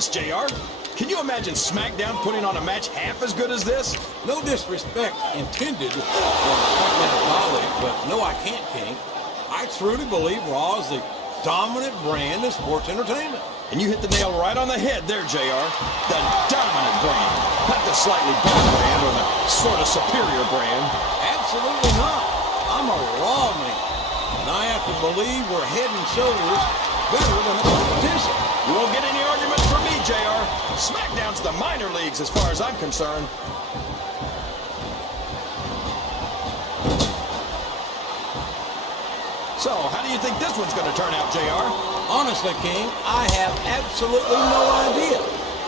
this, JR. Can you imagine SmackDown putting on a match half as good as this? No disrespect intended for SmackDown colleagues, but no, I can't, King. I truly believe Raw is the dominant brand in sports entertainment. And you hit the nail right on the head there, JR. The dominant brand. Not the slightly better brand or the sort of superior brand. Absolutely not. I'm a Raw man. And I have to believe we're head and shoulders better than the competition. You won't get any arguments from me, JR. SmackDown's the minor leagues as far as I'm concerned. So, how do you think this one's going to turn out, JR? Honestly, King, I have absolutely no idea.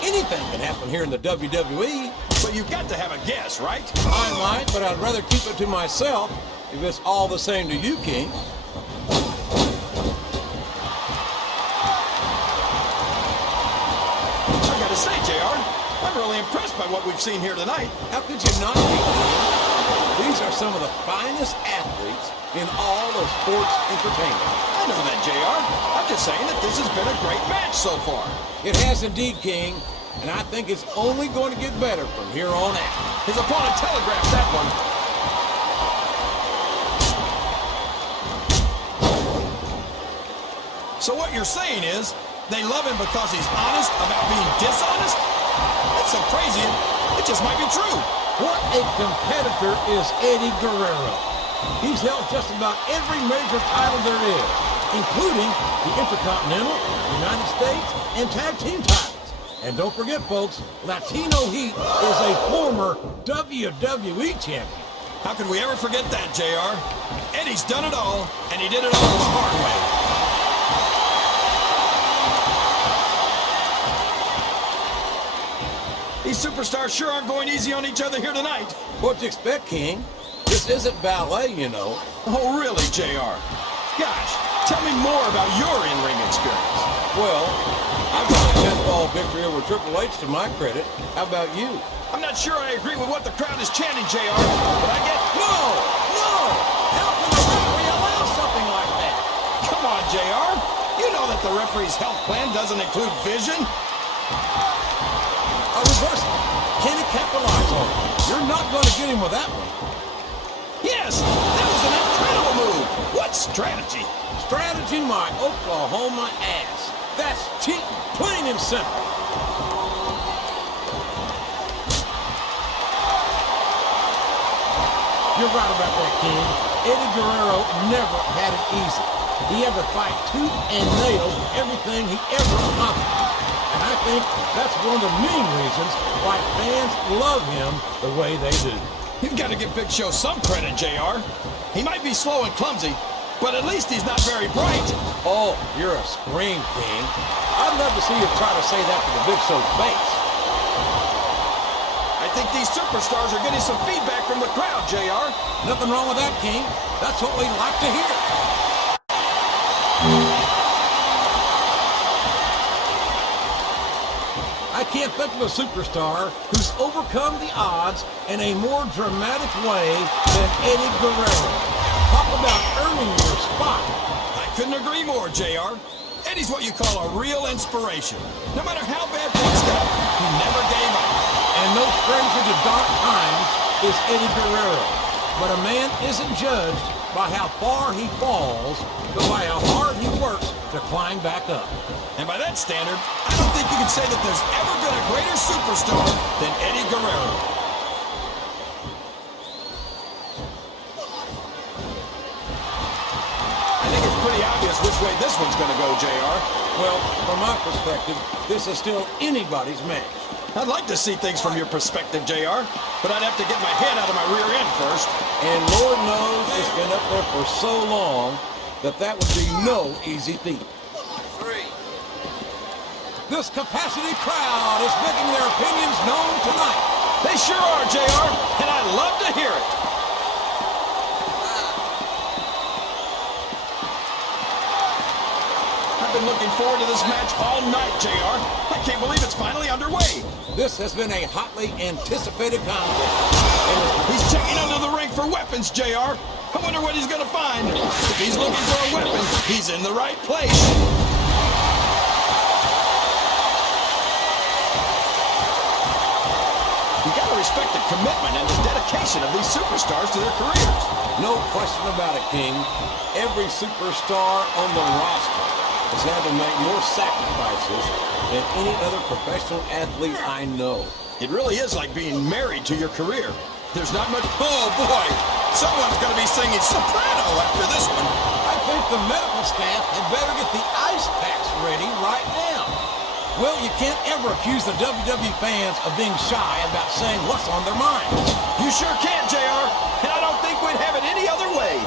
Anything can happen here in the WWE. But you've got to have a guess, right? I might, but I'd rather keep it to myself if it's all the same to you, King. I gotta say, JR, I'm really impressed by what we've seen here tonight. How could you not be, King? These are some of the finest athletes in all of sports entertainment. I know that, JR. I'm just saying that this has been a great match so far. It has indeed, King, and I think it's only going to get better from here on out. His opponent telegraphed that one. So what you're saying is, they love him because he's honest about being dishonest? That's so crazy, it just might be true. What a competitor is Eddie Guerrero. He's held just about every major title there is, including the Intercontinental, United States, and Tag Team titles. And don't forget, folks, Latino Heat is a former WWE champion. How could we ever forget that, JR? Eddie's done it all, and he did it all the hard way. These superstars sure aren't going easy on each other here tonight. What'd you expect, King? This isn't ballet, you know. Oh, really, JR? Gosh, tell me more about your in-ring experience. Well, I've got a 10-ball victory over Triple H to my credit. How about you? I'm not sure I agree with what the crowd is chanting, JR, but I get... No! How can the referee allow something like that? Come on, JR. You know that the referee's health plan doesn't include vision. A reversal. Can he capitalize on it? You're not going to get him with that one. Yes, that was an incredible move. What strategy? Strategy my Oklahoma ass. That's cheating, plain and simple. You're right about that, King. Eddie Guerrero never had it easy. He had to fight tooth and nail for everything he ever accomplished. And I think that's one of the main reasons why fans love him the way they do. You've got to give Big Show some credit, JR. He might be slow and clumsy, but at least he's not very bright. Oh, you're a scream king. I'd love to see you try to say that to the Big Show's face. I think these superstars are getting some feedback from the crowd, JR. Nothing wrong with that, King. That's what we like to hear. I can't think of a superstar who's overcome the odds in a more dramatic way than Eddie Guerrero. Talk about earning your spot. I couldn't agree more, JR. Eddie's what you call a real inspiration. No matter how bad things got, he never gave up. And no stranger to dark times is Eddie Guerrero. But a man isn't judged by how far he falls, but by how hard he works to climb back up. And by that standard, I don't think you can say that there's ever been a greater superstar than Eddie Guerrero. I think it's pretty obvious which way this one's going to go, JR. Well, from my perspective, this is still anybody's match. I'd like to see things from your perspective, JR, but I'd have to get my head out of my rear end first. And Lord knows it's been up there for so long that that would be no easy feat. This capacity crowd is making their opinions known tonight. They sure are, JR, and I love to hear it. I've been looking forward to this match all night, JR. I can't believe it's finally underway. This has been a hotly anticipated contest. He's checking under the ring for weapons, JR. I wonder what he's going to find. If he's looking for a weapon, he's in the right place. commitment and the dedication of these superstars to their careers. No question about it, King. Every superstar on the roster has had to make more sacrifices than any other professional athlete I know. It really is like being married to your career. There's not much... Oh, boy! Someone's going to be singing soprano after this one. I think the medical staff had better get the ice packs ready right now. Well, you can't ever accuse the WWE fans of being shy about saying what's on their mind. You sure can, JR. And I don't think we'd have it any other way.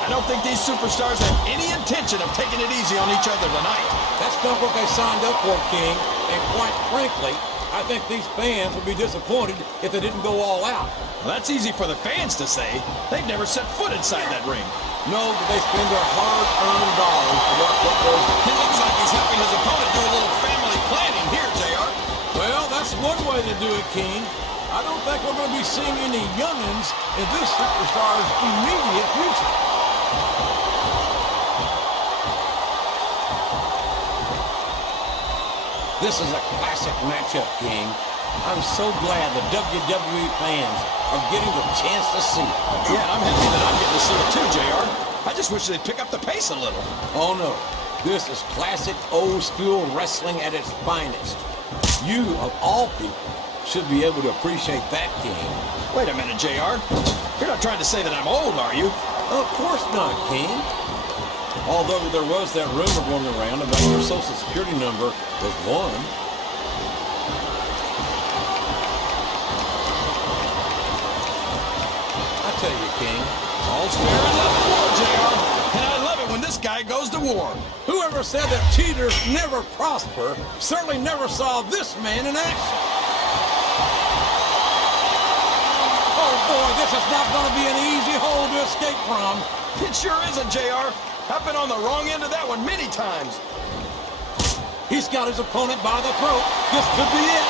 I don't think these superstars have any intention of taking it easy on each other tonight. That's not what they signed up for, King. And quite frankly, I think these fans would be disappointed if they didn't go all out. Well, that's easy for the fans to say. They've never set foot inside that ring. No, but they spend their hard-earned dollars to watch what goes on. It looks like he's helping his opponent do a little family planning here, JR. Well, that's one way to do it, King. I don't think we're going to be seeing any youngins in this superstar's immediate future. This is a classic matchup, King. I'm so glad the WWE fans are getting the chance to see it. Yeah, I'm happy that I'm getting to see it too, JR. I just wish they'd pick up the pace a little. Oh, no. This is classic old-school wrestling at its finest. You, of all people, should be able to appreciate that, King. Wait a minute, JR. You're not trying to say that I'm old, are you? Of course not, King. Although there was that rumor going around about your Social Security number was 1. I tell you, King. All's fair in love and war, JR. And I love it when this guy goes to war. Whoever said that cheaters never prosper certainly never saw this man in action. Oh, boy, this is not going to be an easy hole to escape from. It sure isn't, JR. I've been on the wrong end of that one many times. He's got his opponent by the throat. This could be it.